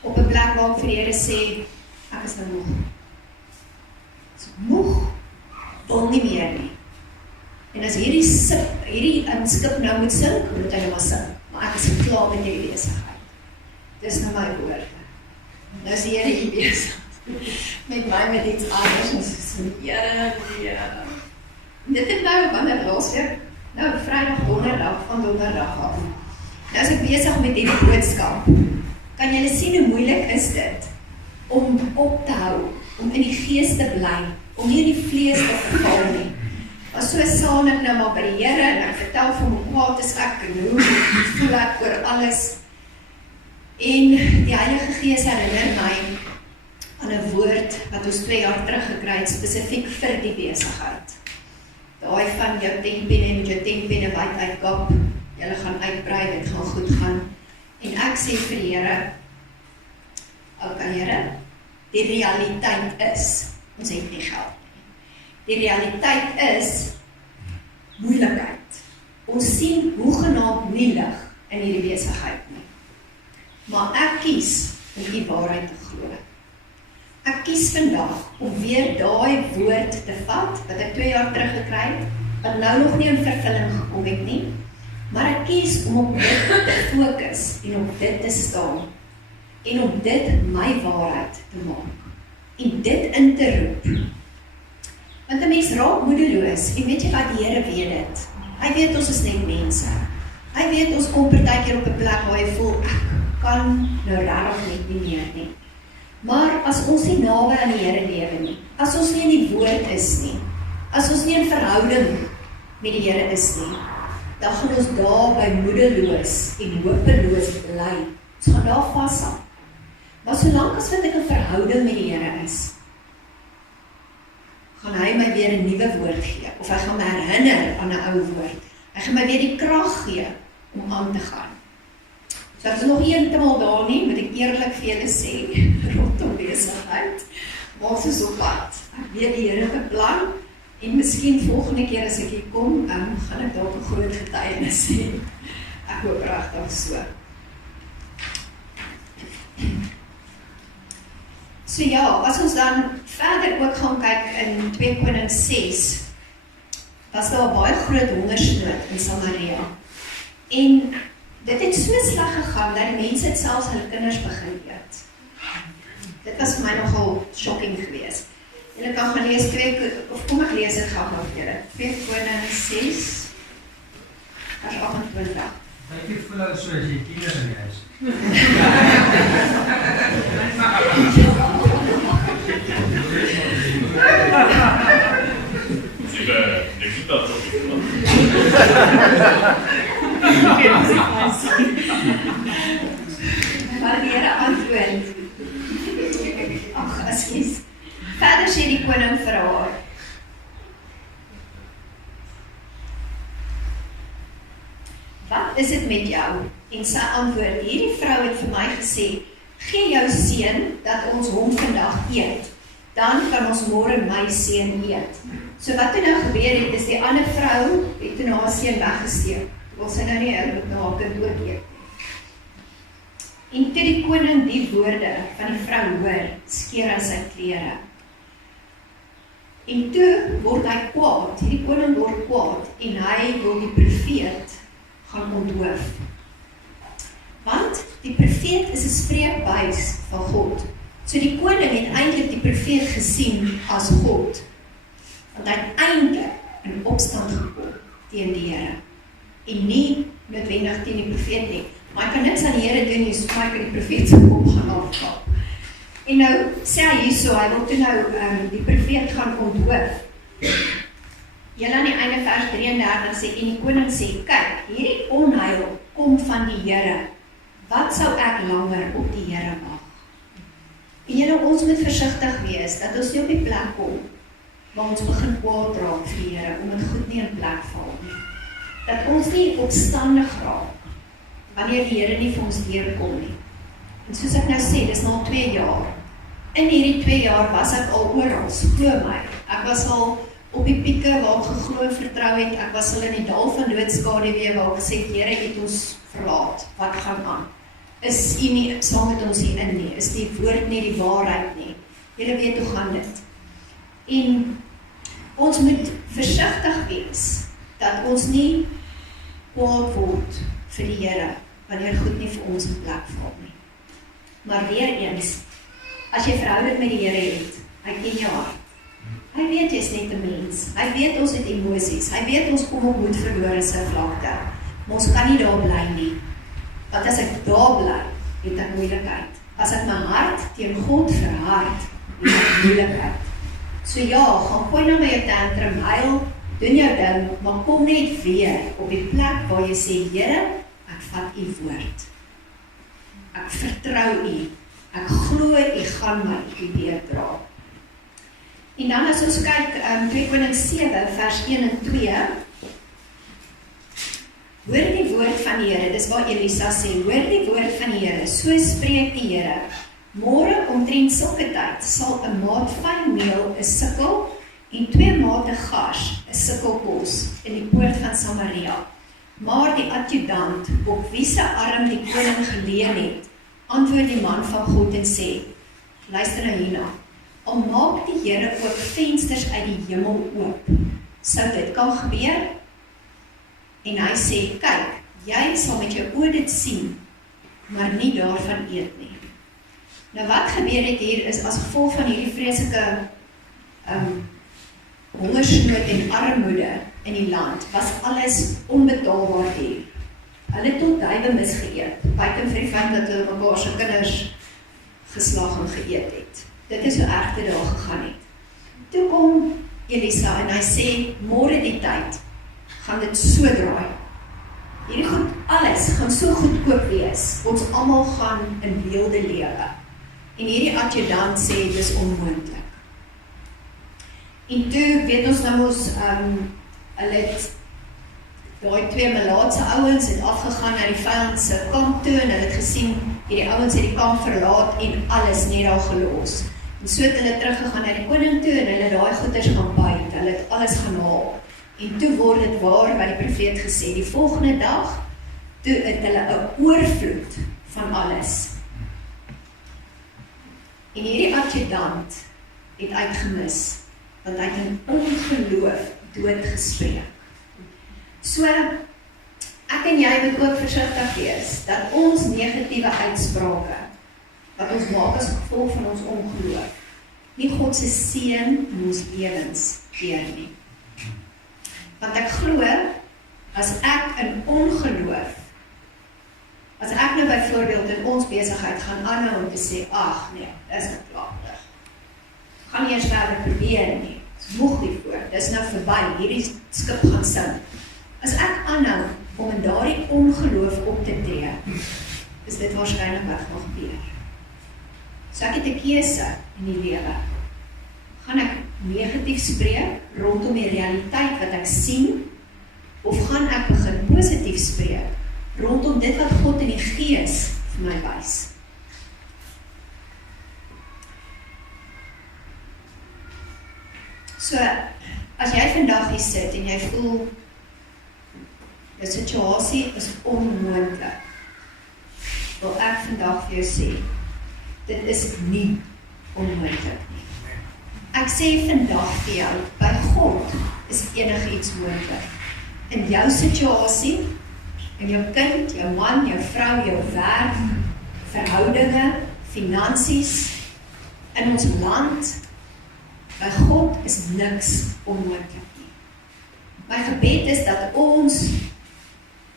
op 'n plek waar ek vir die Here sê, ek is nou moeg. Is moeg, wil nie meer nie. En as hierdie skip nou moet sink, moet hy nou maar sink. Maar ek is klaar met die besigheid. Dis nou my woorde. Nou is die Here hier besig. Met my met iets anders, ons is Here. Dit het nou, wanneer laasweek? Nou, Vrydag, Donderdag, van Donderdag af. Nou is ek besig met die boodskap. Kan julle sien hoe moeilik is dit? Om op te hou, om in die gees te bly, om nie in die vlees te verval nie. Maar so saam ek nou maar by die Here, en ek vertel vir hoe kwaad is ek, en hoe voel ek oor alles. En die Heilige Gees herinner my aan 'n woord wat ons 2 jaar terug gekry het, spesifiek vir die besigheid. Daai van jou 10 penne met jou 10 penne wyd uitkap, julle gaan uitbrei, dit gaan goed gaan. En ek sê vir die Here, okay Here, die realiteit is, ons het nie geld nie. Die realiteit is moeilikheid. Ons sien hoegenaamd nie lig in hierdie besigheid nie. Maar ek kies om die waarheid te glo. Ek kies vandag om weer daai woord te vat, wat ek 2 jaar terug gekry het, wat nou nog nie in vervulling gekom het nie, maar ek kies om op dit te fokus, en op dit te staan, en op dit my waarheid te maak, en dit in te roep. Want 'n mens raak moedeloos, en weet jy wat, die Here weet dit. Hy weet ons is net mense. Hy weet ons kom partykeer op 'n plek waar jy voel, ek kan nou regtig net nie meer nie. Maar as ons nie naby aan die Here lewe nie, as ons nie in die woord is nie, as ons nie in verhouding met die Here is nie, dan gaan ons daarby moedeloos en hopeloos bly. Ons gaan daar vashou. Maar solank as wat ek 'n verhouding met die Here is, gaan hy my weer 'n nuwe woord gee, of hy gaan my herinner aan 'n ou woord. Hy gaan my weer die krag gee om aan te gaan. So ek is nog heeltemal daar nie, moet ek eerlik vir julle sê, rondom besigheid, maar soos op pad. Ek weet die Here beplan, en miskien volgende keer as ek hier kom, gaan ek dalk 'n groot getuienis hê. Ek hoop regtig so. So ja, as ons dan verder ook gaan kyk in 2 Konings 6, was daar 'n baie groot hongersnood in Samaria. En dit het so sleg gegaan dat die mense het selfs hulle kinders begin eet. Dit was vir my nogal shocking geweest. Julle kan gaan lees 2, of kom ek lees dit gou vir julle. 2 Konings 6 vers 28. Kyk voel nou so as jy kinders in die huis. Ik zie dat toch niet. Maar die Here antwoord. Ag, ekskuus. Verder sê die koning vir haar: "Wat is dit met jou?" En sy antwoord: "Hierdie vrou het vir my gesê, gee jou seun dat ons hom vandag eet. Dan kan ons môre my seun eet." So wat toe nou gebeur het, is die ander vrou het toe na haar seun weggesteek. Wil sy nou nie hulle na haar kind ook eet nie. En toe die koning die woorde van die vrou hoor, skeer hy sy klere. En toe word hy kwaad, hierdie koning word kwaad, en hy wil die profeet gaan onthoof. Want die profeet is 'n spreekbuis van God. So die koning het eintlik die profeet gesien as God. Want hy het eintlik in opstand gekom teen die Here. En nie noodwendig teen die profeet nie. Maar hy kan niks aan die Here doen nie, so hy kan die profeet se kop gaan afkap. En nou sê hy hierso, hy wil toe nou die profeet gaan onthoof. Julle aan die einde vers 33 sê, en die koning sê, kyk, hierdie onheil kom van die Here. Wat sou ek langer op die Here wag? En julle, ons moet versigtig wees, dat ons nie op die plek kom, waar ons begin kwaad raak vir die Here, om dit goed nie in plek val nie. Dat ons nie opstandig raak, wanneer die Here nie vir ons deurkom nie. En soos ek nou sê, dis nou al 2 jaar. In hierdie 2 jaar was ek al oral, glo my. Ek was al op die pieke waar ek geglo en vertrou het, ek was al in die dal van doodskaduwee waar ek gesê het, Here het ons verlaat, wat gaan aan? Is U nie saam met ons hierin nie? Is die woord nie die waarheid nie? Julle weet hoe gaan dit. En ons moet versigtig wees, dat ons nie kwaad word vir die Here, wanneer goed nie vir ons in plek val nie. Maar weer eens, as jy verhouding met die Here het, hy ken jou hart. Hy weet jy is net 'n mens. Hy weet ons het emosies. Hy weet ons kom op moed verlore se vlakte. Maar ons kan nie daar bly nie. Want as ek daar bly, het ek moeilikheid. As ek my hart teen God verhard, het ek moeilikheid. So ja, gaan gooi nou by jou tantrum, huil, doen jou ding, maar kom net weer op die plek waar jy sê, Here, ek vat U woord. Ek vertrou U. Ek glo U gaan my deurdra. En dan as ons kyk, 2 Konings 7, vers 1 en 2, hoor die woord van die Here, dis waar Elisa sê, hoor die woord van die Here, so spreek die Here, môre omtrent sulke tyd, sal 'n maat fyn meel 'n sikkel, en 2 mate gars 'n sikkel kos, in die poort van Samaria. Maar die adjudant, op wie se arm die koning geleen het, antwoord die man van God en sê, luister nou hierna, al maak die Here ook vensters uit die hemel oop, sou dit kan gebeur? En hy sê, kyk, jy sal met jou oë dit sien, maar nie daarvan eet nie. Nou wat gebeur het hier is, as gevolg van hierdie vreeslike hongersnood en armoede in die land, was alles onbetaalbaar duur. Hulle het tot duiwe misgeëet, buiten vir die feit dat hulle mekaar se kinders geslag en geëet het. Dit is hoe erg dit daar gegaan het. Toe kom Elisa en hy sê, môre die tyd, gaan dit so draai. Hierdie goed, alles gaan so goedkoop wees, ons almal gaan in weelde lewe. En hierdie adjudant sê, dis onmoontlik. En toe, weet ons nou ons, hulle het daai 2 Malaatse ouens het afgegaan na die vyand se kamp toe en hulle het gesien, hierdie ouens het die kamp verlaat en alles net daar gelos. En so het hulle teruggegaan na die koning toe en hulle daai goeders gaan byt, hulle het alles gaan haal. En toe word dit waar wat die profeet gesê, die volgende dag, toe het hulle 'n oorvloed van alles. En hierdie adjudant het uitgemis, want hy het in ongeloof doodgespreek. So, ek en jy moet ook versigtig wees, dat ons negatiewe uitsprake, wat ons maak as gevolg van ons ongeloof, nie God se seën in ons lewens keer nie. Want ek glo, as ek in ongeloof, as ek nou byvoorbeeld in ons besigheid gaan aanhou om te sê, ag nee, dis nou klaar. Gaan nie eers verder probeer nie. Dis moeg hiervoor, dis nou verby, hierdie skip gaan sink. As ek aanhou om in daardie ongeloof op te tree, is dit waarskynlik wat gaan gebeur. So ek het 'n keuse in die lewe. Gaan ek negatief spreek rondom die realiteit wat ek sien, of gaan ek begin positief spreek rondom dit wat God in die gees vir my wys? So, as jy vandag hier sit en jy voel, die situasie is onmoontlik, wil ek vandag vir jou sê, dit is nie onmoontlik nie. Ek sê vandag vir jou, by God is enigiets moontlik. In jou situasie, in jou kind, jou man, jou vrou, jou werk, verhoudinge, finansies, in ons land, by God is niks onmoontlik nie. My gebed is dat ons,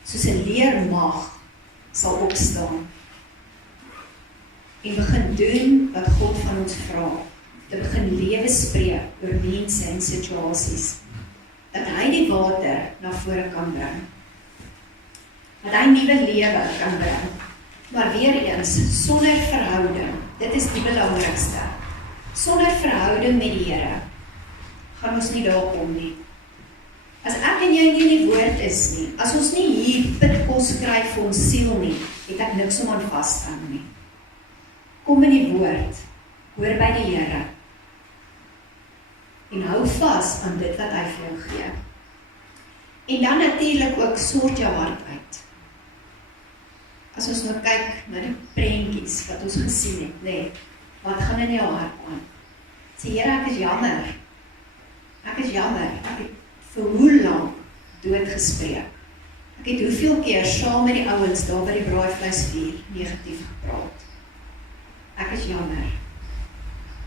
soos 'n leermag, sal opstaan en begin doen wat God van ons vra, te begin lewe spreek oor mense en situasies, dat hy die water na vore kan bring, dat hy nuwe lewe kan bring, maar weer eens, sonder verhouding, dit is die belangrikste, sonder verhouding met die Here, gaan ons nie daar kom nie. As ek en jy nie in die woord is nie, as ons nie hier pitkos kry vir ons siel nie, het ek niks om aan vashou nie. Kom in die woord, hoor by die Here, en hou vas aan dit wat hy vir jou gee. En dan natuurlik ook sort jou hart uit. As ons nou kyk na die prentjies wat ons gesien het, nee, wat gaan in jou hart aan? Sê, Here, ek is jammer. Ek is jammer. Ek het vir hoe lank doodgespreek. Ek het hoeveel keer saam met die ouens daar by die braaivleisvuur negatief gepraat. Ek is jammer.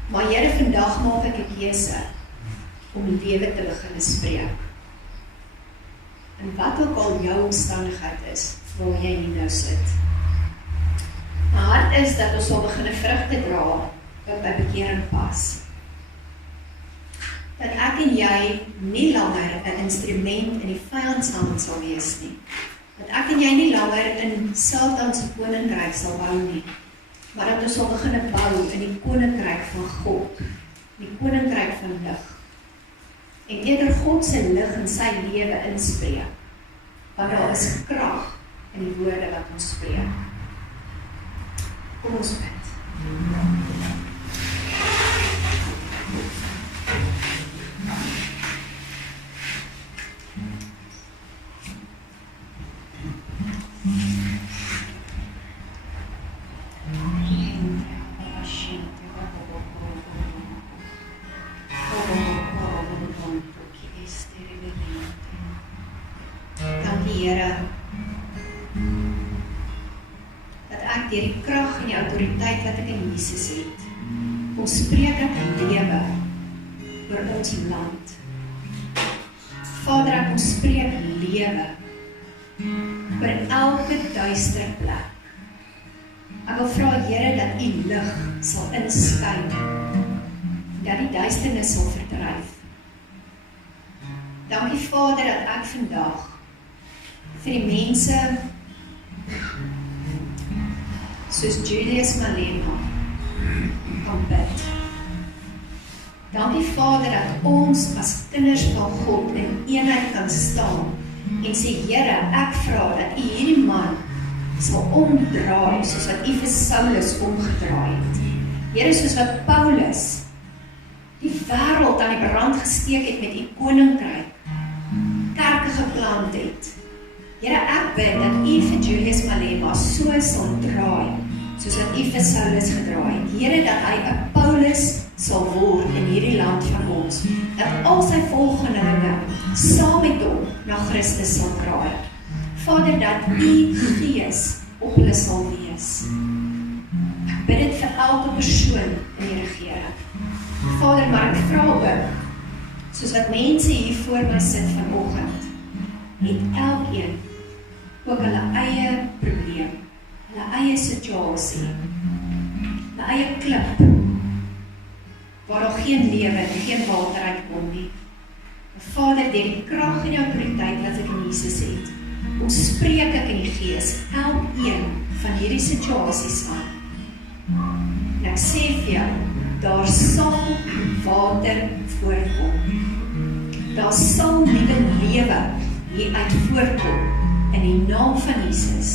Maar Here, vandag maak ek 'n keuse om lewe te begin spreek. En wat ook al jou omstandigheid is, waar jy hier nou sit. My hart is dat ons sal begin vrugte dra, wat by bekering pas. Dat ek en jy nie langer 'n instrument in die vyandshand sal wees nie. Dat ek en jy nie langer in Satan se koninkryk sal bou nie, maar dat ons sal begin bou in die koninkryk van God, die koninkryk van lig. En eerder God se lig in sy lewe inspreek, want daar is krag in die woorde wat ons spreek. Kom ons bid. Dankie Here, dat ek deur die krag en die autoriteit wat ek in Jesus het, ons spreek ek lewe oor ons land. Vader, ek ons spreek lewe oor elke duistere plek. Ek wil vra Here dat U lig sal inskyn, dat die duisternis sal verdryf. Dankie Vader dat ek vandag vir die mense soos Julius Malema kan bid. Dankie Vader dat ons as kinders van God in eenheid kan staan en sê, Here, ek vra dat U hierdie man sal omdraai soos wat U vir Saulus omgedraai het. Here, soos wat Paulus die wêreld aan die brand gesteek het met U koninkryk, kerke geplant het. Here, ek bid dat U vir Julius Malema so sal draai, soos wat U vir Saulus gedraai het. Here, dat hy 'n Paulus sal word in hierdie land van ons, dat al sy volgelinge saam met hom na Christus sal draai. Vader, dat U Gees op hulle sal wees. Ek bid dit vir elke persoon in die regering. Vader, maar ek vra ook, soos wat mense hier voor my sit vanoggend, het elkeen ook hulle eie probleem, hulle eie situasie, hulle eie klip, waar daar geen lewe en geen water uitkom nie. Vader, deur die krag en die autoriteit wat ek in Jesus het, ons spreek ek in die Gees, elkeen van hierdie situasies aan. En ek sê vir jou, daar sal water voorkom. Daar sal nuwe lewe hieruit voorkom in die naam van Jesus.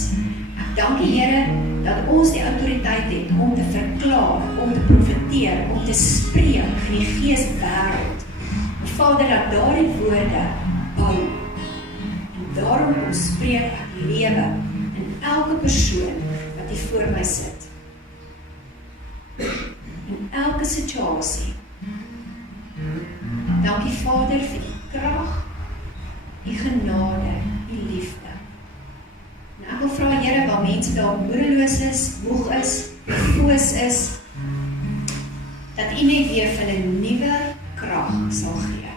Ek dank die Here dat ons die autoriteit het om te verklaar, om te profeteer, om te spreek in die geeswêreld. Vader, dat daardie woorde bou. En daarom ons spreek ek lewe in elke persoon wat hier voor my sit. In elke situasie. Dankie Vader vir die krag, die genade, die liefde. En ek wil vra Here, waar mense daar moedeloos is, moeg is, befoos is, dat U net weer van 'n nuwe krag sal gee.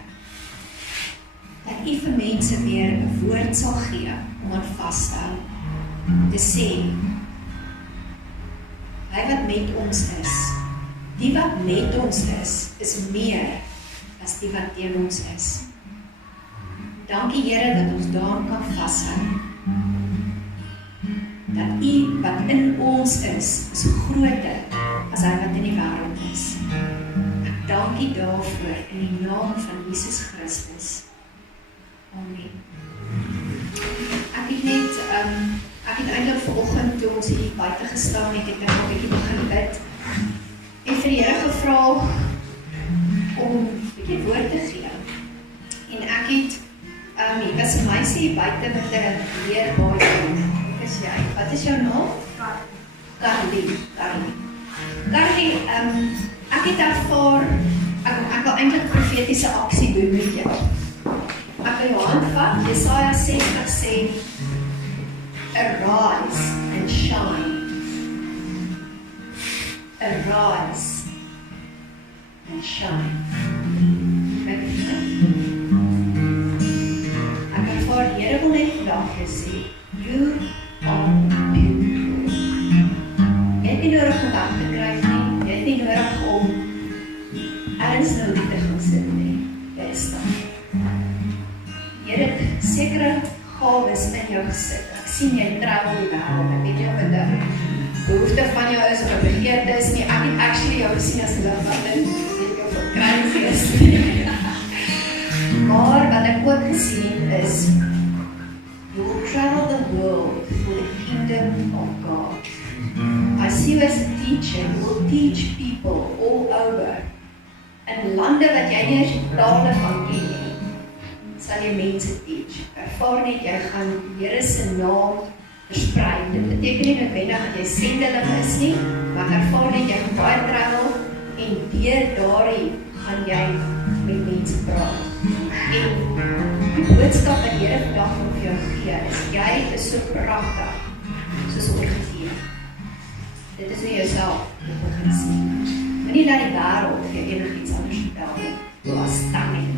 Dat U vir mense weer 'n woord sal gee om aan vas te hou. Te sê, hy wat met ons is, die wat met ons is meer as die wat teen ons is. Dankie Here dat ons daaraan kan vashou. Dat U wat in ons is groter as hy wat in die wêreld is. Ek dank U daarvoor in die naam van Jesus Christus. Amen. Ek het eintlik vanoggend toe ons hier buite gestaan het, ek 'n bietjie begin bid en vir die Here gevra om 'n bietjie woord te gee. En ek het hier was 'n meisie hier buite met 'n leerbaai. Is jy? Wat is jou naam? Carly. Ek het ervaar, ek wil eintlik profetiese aksie doen met jou. Ek wil jou hand vat, Jesaja 60 sê, arise and shine. Arise and shine. Ek ervaar, die Here wil net vandag sê, you are beautiful. Jy het nie nodig om weg te kry nie, jy het nie nodig om ergens nou nie te gaan sit nie, jy is daar. Jy het sekere gawes in jou gesit. Ek sien jy travel die wêreld, ek weet nie of dit 'n behoefte van jou is of 'n begeerte is nie, ek het actually jou gesien as 'n ligvatin, weet jy of 'n crazy is nie. Maar wat ek ook gesien het is, you will travel the world for the kingdom of God. I see you as a teacher, you will teach people all over. In lande wat jy nie eens die tale van ken nie, sal jy mense teach. Ervaar net, jy gaan die Here se naam versprei. Dit beteken nie noodwendig dat jy sendeling is nie, maar ervaar net, jy gaan baie travel en deur daardie gaan jy met mense praat. En die boodskap wat die Here vandag vir jou gee, is jy is so pragtig, soos ongeveer. Dit is nie jouself wat begin sien. Maar nie laat die wêreld vir jou enigiets anders vertel nie. You are stunning.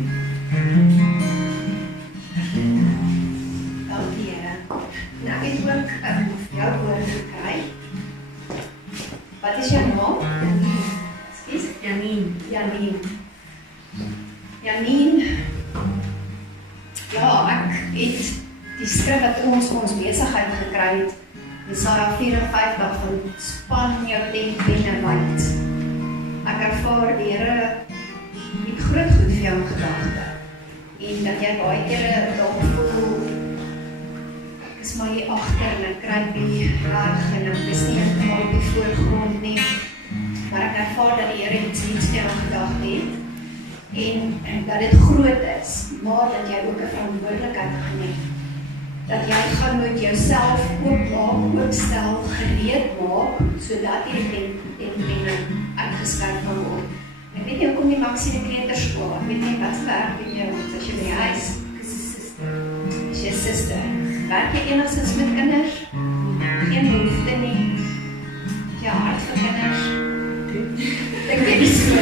Dankie Here. En ek het ook jou woord gekry. Wat is jou naam? Excuse? Janine. Ja, ek het die skrif wat ons besigheid gekry het, Jesaja 54 van span jou tent binne wyd. Ek ervaar die Here jou gedagte. En dat jy baie kere dalk voel, ek is maar hier agter en ek kry die reg en ek is nie heeltemal op die voorgrond nie. Maar ek ervaar dat die Here iets liefs ter gedagte het en dat dit groot is, maar dat jy ook 'n verantwoordelikheid geneem. Dat jy gaan met jouself oopmaak, oopstel, gereed maak, sodat hierdie tempel uitgeskryf kan word. Ek weet nie hoekom die Maxie die kleuterskool, ek weet nie wat se werk doen jy, want as jy by die huis, is jy sister. Werk jy enigstens met kinders? Geen behoefte nie. Jy hart vir kinders? Ek weet nie so.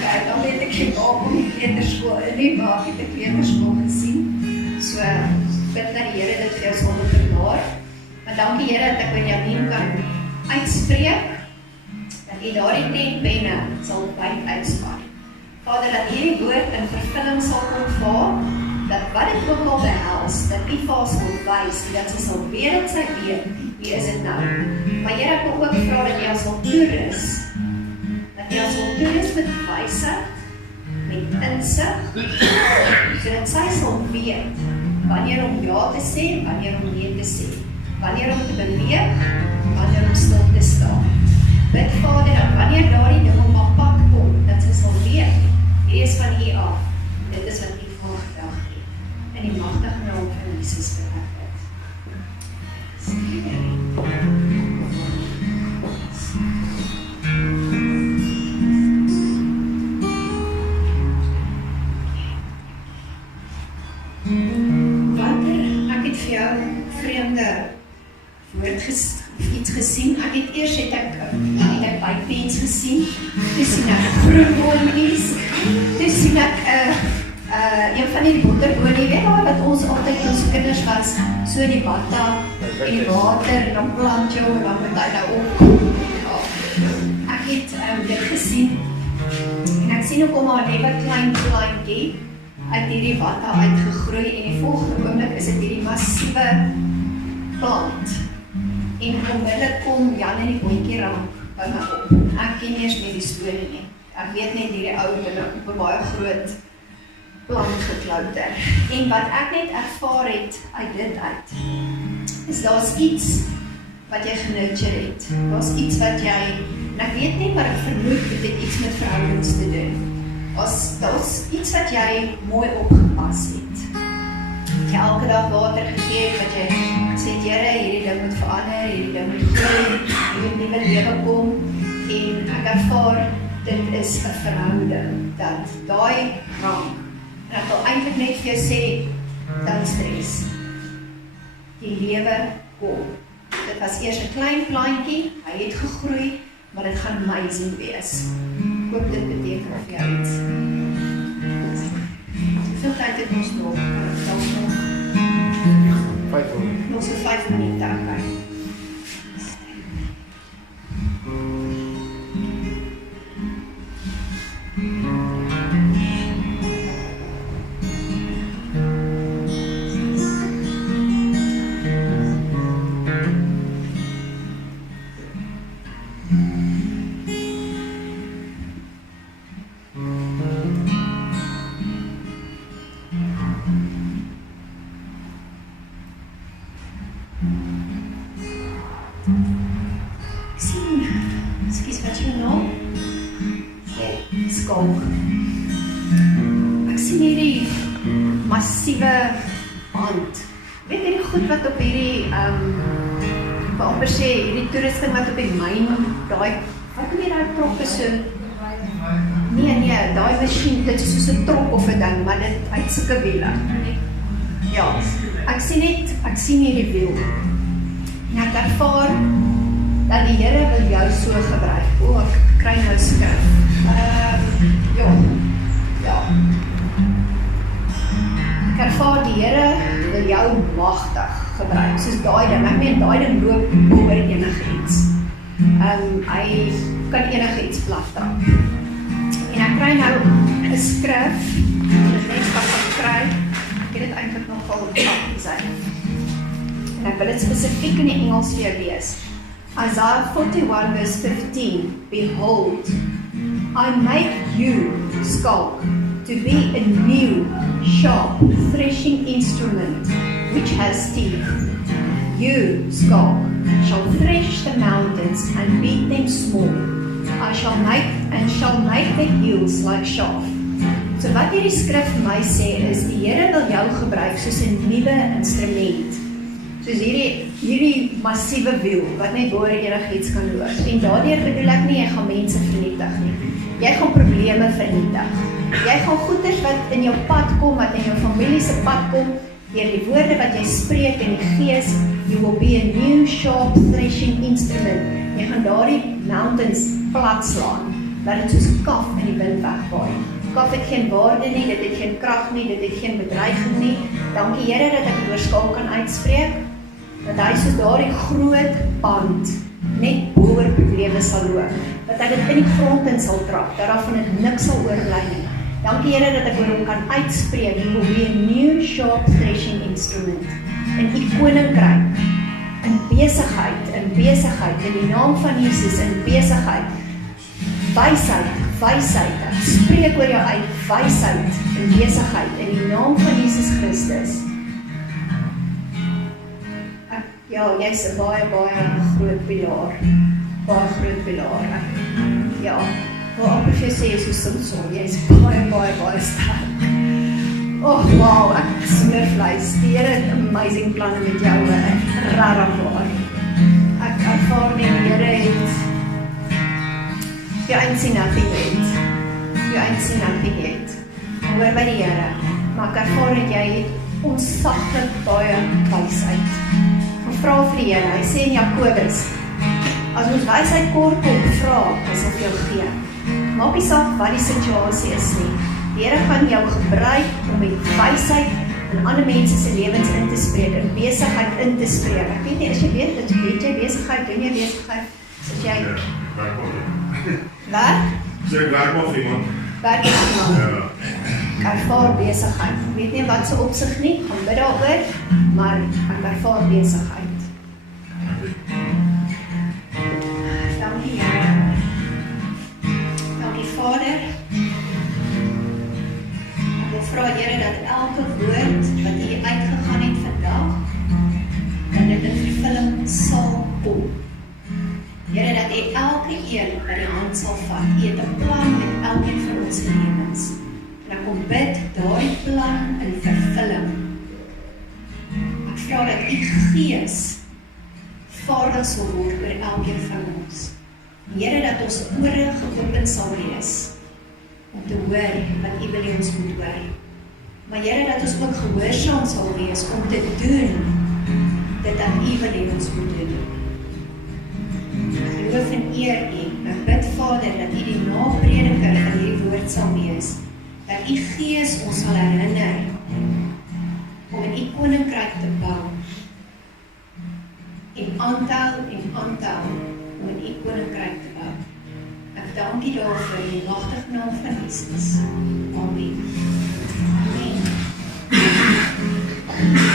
Kijk, dan weet ek nie om die kleuterskool in nie, maar ek het die kleuterskool gesien. So, bid dat die Here dit vir jou sal openbaar. Maar dankie Here dat ek by Janine kan uitspreek, dat jy daardie tentpenne sal wyd uitspaar. Vader, dat hierdie woord in vervulling sal ontvaar, dat wat dit ook al behels, dat die vir sal wys, dat sy sal weet dat sy weet, wie is dit nou. Maar Here, ek wil ook vra dat jy sal toerus, dat jy sal toerus met wysheid, met insig, sodat sy sal weet, wanneer om ja te sê, wanneer om nee te sê, wanneer om te beweeg, wanneer om stil te staan. Bid Vader, dat wanneer daardie ding op haar pad kom, dat sy sal weet, hier is van hier af, dit is wat die van gedag het. In die magtige naam van Jesus bid ek dit. Wanneer ek het vir jou vreemde woord iets gesien, ek het eers het ek bytpens gesien, toe sien ek groenboontjies, toe sien ek een van die botterbolie, weet al wat ons altyd ons kinders was, so die batta en water, en dan plant jou, en dan moet hy nou opkom. Ja. Ek het dit gesien, en ek sien ook om haar lewe klein plantjie uit hierdie watta uitgegroei, en die volgende oomblik is dit hierdie massiewe plant. En onmiddellik kom Jan en die boontjie rank by my op. Ek ken eers met die storie nie. Ek weet net hierdie ou dinge op 'n baie groot plant geklouter. En wat ek net ervaar het uit dit uit, is daar's iets wat jy genurture het. Daar's iets wat jy, en ek weet nie, maar ek vermoed dit het iets met verhoudings te doen. Daar's iets wat jy mooi opgepas het. Jy elke dag water gegee, wat jy sê, Here, hierdie ding moet verander, hierdie ding moet groei, hier moet nuwe lewe kom, en ek ervaar, dit is 'n verhouding, dat daai rank, en ek wil eintlik net vir jou sê, dan stres, die lewe kom. Dit was eers 'n klein plantjie, hy het gegroei, maar dit gaan amazing wees. Ek hoop dit beteken vir jou iets. Hoeveel tyd het ons nog? Nog so 5 minute daarbij. Ek sien hierdie massiewe band. Weet jy die goed wat op hierdie, amper sê, hierdie toerusting wat op die myn, wat noem jy die trokke so? Nee, die machine, dit is soos 'n trok of 'n ding, maar dit uit sulke wiele. Ja, ek sien hierdie wiel. En ek ervaar dat die Here wil jou so gebruik. Ek kry nou skrif. Ja. Ek ervaar die Here wil jou magtig gebruik, soos daai ding. Ek meen, daai ding loop oor enigiets. Hy kan enigiets plat trap. En ek kry nou 'n skrif, dit net wat ek kry. Ek het dit eintlik nogal op sy. En ek wil dit spesifiek in die Engels vir jou lees. Isaiah 41 verse 15, Behold, I make you, skalk, to be a new, sharp, threshing instrument which has teeth. You, skalk, shall thresh the mountains and beat them small. I shall make the hills like chaff. So wat hierdie skrif vir my sê is, die Here wil jou gebruik soos 'n nuwe instrument. Soos hierdie massiewe wiel, wat net boor enigiets kan loop. En daardeur bedoel ek nie, jy gaan mense vernietig nie. Jy gaan probleme vernietig. Jy gaan goeders wat in jou pad kom, wat in jou familie se pad kom, deur die woorde wat jy spreek in die gees, you will be a new sharp threshing instrument. Jy gaan daardie mountains plat slaan, dat dit soos kaf in die wind wegwaai. Kaf het geen waarde nie, dit het geen krag nie, dit het geen bedreiging nie. Dankie Here dat ek oor skaal kan uitspreek, dat hy soos daardie groot band net oor probleme sal loop, dat hy dit in die grond in sal trap, dat daar van dit niks sal oorbly nie. Dankie Here dat ek oor hom kan uitspreek, you will be a new sharp threshing instrument, in die koninkryk, in besigheid, in die naam van Jesus, in besigheid, wysheid, ek spreek oor jou uit, wysheid, in besigheid, in die naam van Jesus Christus. Ja, jy's 'n baie groot pilaar, ja, maar amper vir jou sê, jy is so Simpson, jy's baie sterk. Wow, ek smeer vleis, die Here het amazing planne met jou, rarig waar. Ek ervaar nie, die Here het, jou ain't seen nothing yet, hoor by die Here, maar ek ervaar dat jy het ontsaglik baie wysheid. Vra vir die Here, hy sê in Jakobus, as ons wysheid kort kom, vra, hy sal vir jou gee. Maak nie saak wat die situasie is nie. Die Here gaan jou gebruik om met wysheid in ander mense se lewens in te spreek, in besigheid in te spreek. Ek weet nie, as jy weet, het jy besigheid, doen jy besigheid, as jy... Wat? So ek werk maar vir iemand. Werk maar vir iemand. Ek ervaar besigheid. Ek weet nie wat se opsig nie, gaan bid daaroor, maar ek ervaar besigheid. Dankie Here. Dankie Vader. Ek wil vra Here dat elke woord wat hier uitgegaan het vandag, dat dit in vervulling sal kom. Here, dat jy elke een by die hand sal vat, jy het 'n plan met elkeen van ons lewens. En ek kom bid daai plan in vervulling. Ek vra dat u Gees vaardig sal word oor elkeen van ons. Here, dat ons ore geopen sal wees om te hoor wat u wil hê ons moet hoor. Maar Here, dat ons ook gehoorsaam sal wees om te doen dit wat u wil hê ons moet doen. Ek loof en eer u. Ek bid Vader dat u die naprediker van hierdie woord sal wees, dat u Gees ons sal herinner om in u koninkryk te bou en aanhou om in u koninkryk te bou. Ek dank u daarvoor in die magtige naam van Jesus. Amen. Amen.